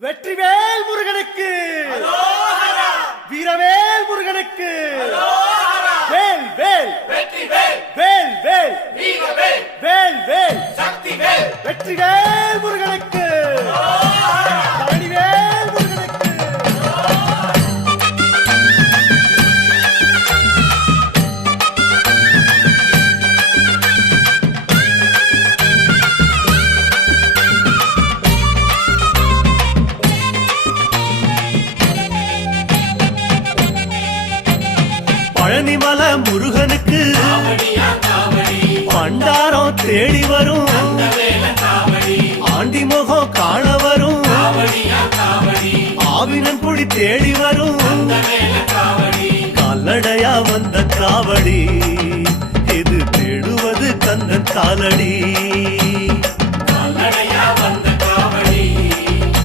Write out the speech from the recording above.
வெற்றிவேல் முருகனுக்கு, வீரவேல் முருகனுக்கு, வேல் வேல் வெற்றிவேல், வேல் வேல் வீரவேல், வேல் வேல் சக்திவேல், வெற்றிவேல் முருகனுக்கு, பழனிவேல் முருகனுக்கு. பழனிமல முருகனுக்கு காவடியா காவடி, பண்டாரம் தேடி வரும், வேல காவடி, ஆண்டி முகம் காண வரும், காவடியா காவடி, ஆவினன் குடி தேடி வரும், வேல காவடி, கால்நடையா வந்த காவடி, இது தேடுவது கந்தன் காலடி.